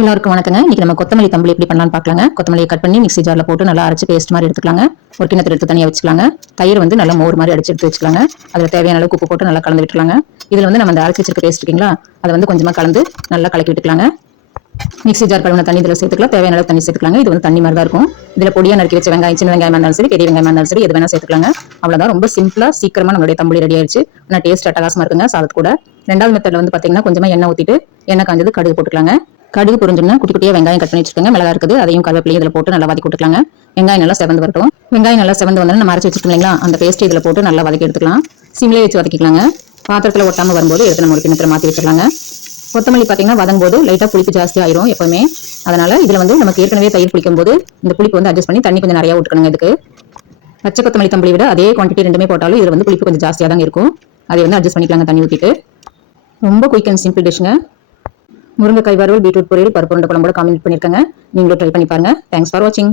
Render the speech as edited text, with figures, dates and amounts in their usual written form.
எல்லாருக்கும் வணக்கங்க. இன்னைக்கு நம்ம கொத்தமல்லி தம்பளி எப்படி பண்ணலாம்னு பார்க்கலாங்க. கொத்தமல்லியை கட் பண்ணி மிக்ஸி ஜார்ல போட்டு நல்லா அரைச்சு பேஸ்ட் மாதிரி எடுத்துக்கலாங்க. ஒரு கிண்ணத்துல எடுத்து தனியா வச்சுக்கலாங்க. தயிர் வந்து நல்லா மோர் மாதிரி அடிச்சு எடுத்து வச்சுக்கலாங்க. அதுல தேவையான அளவுக்கு உப்பு போட்டு நல்லா கலந்து விட்டுலாங்க. இதுல வந்து நம்ம அந்த அரைச்சு வச்சிருக்க பேஸ்ட் இருக்கீங்களா, அதை வந்து கொஞ்சமா கலந்து நல்லா கலக்கி விட்டுக்கலாங்க. மிக்ஸி ஜார் கழுவின தண்ணி இதில் சேர்த்துக்கலாம். தேவையான அளவு தண்ணி சேர்த்துக்கலாங்க. இது வந்து தண்ணி மாதிரி தான் இருக்கும். இதில் பொடியாக நறுக்கி வச்ச வெங்காயம், சின்ன வெங்காயமா இருந்தாலும் சரி, பெரிய வெங்காயமா இருந்தாலும் சரி, எது வேணா சேர்த்துக்கலாங்க. அவ்வளோதான், ரொம்ப சிம்பிளா சீக்கிரமா நம்மளுடைய தம்பளி ரெடி ஆயிடுச்சு. ஆனால் டேஸ்ட் அட்டகாசமா இருக்குங்க சாதத்து கூட. ரெண்டாவது மெத்தட்ல வந்து பார்த்தீங்கன்னா கொஞ்சமா எண்ணெய் ஊற்றிட்டு எண்ணெய் காஞ்சது கடுகு போட்டுக்கலாங்க. கடுகு பொரிஞ்சோம்னா குட்டி குட்டியாக வெங்காயம் கட் பண்ணி வச்சுக்கோங்க. மிளகா இருக்குது, அதையும் கருவேப்பிலையும் இதில் போட்டு நல்லா வதக்கி விட்டுக்கலாங்க. வெங்காயம் நல்லா செவந்து வரட்டும். வெங்காயம் நல்லா செவந்து வந்தோம்னா நம்ம அரைச்சு வச்சுக்கோங்க இல்லைங்களா, அந்த பேஸ்ட் இதில் போட்டு நல்லா வதக்கி எடுத்துக்கலாம். சிம்லேயே வச்சு வதக்கிக்கலாங்க. பாத்திரத்தில் ஒட்டாமல் வரும்போது எடுத்து நம்ம ஒரு கிண்ணத்தில் மாற்றி வச்சிடலாங்க. கொத்தமல்லி பார்த்தீங்கன்னா வதங்கும் போது லைட்டாக புளிப்பு ஜாஸ்தி ஆயிரும் எப்பவுமே. அதனால இதில் வந்து நமக்கு ஏற்கனவே தயிர் புளிக்கும் போது இந்த புளிப்பு வந்து அட்ஜஸ்ட் பண்ணி தண்ணி கொஞ்சம் நிறையா விட்டுக்கணுங்க. இதுக்கு பச்சை கொத்தமல்லி தம்பளி விட அதே குவான்டிட்டி ரெண்டுமே போட்டாலும் இதில் வந்து புளிப்பு கொஞ்சம் ஜாஸ்தியாக தான் இருக்கும். அதை வந்து அட்ஜஸ்ட் பண்ணிக்கலாங்க தண்ணி ஊற்றிட்டு. ரொம்ப குயிக் அண்ட் சிம்பிள் டிஷ்ங்க. முருங்கைக்காய் வறுவல், பீட்ரூட் பொரியல், பருப்பு உருண்டை குழம்போட காம்பினேட் பண்ணியிருக்கேங்க. நீங்களும் ட்ரை பண்ணி பாருங்க. தேங்க்ஸ் ஃபார் வாட்சிங்.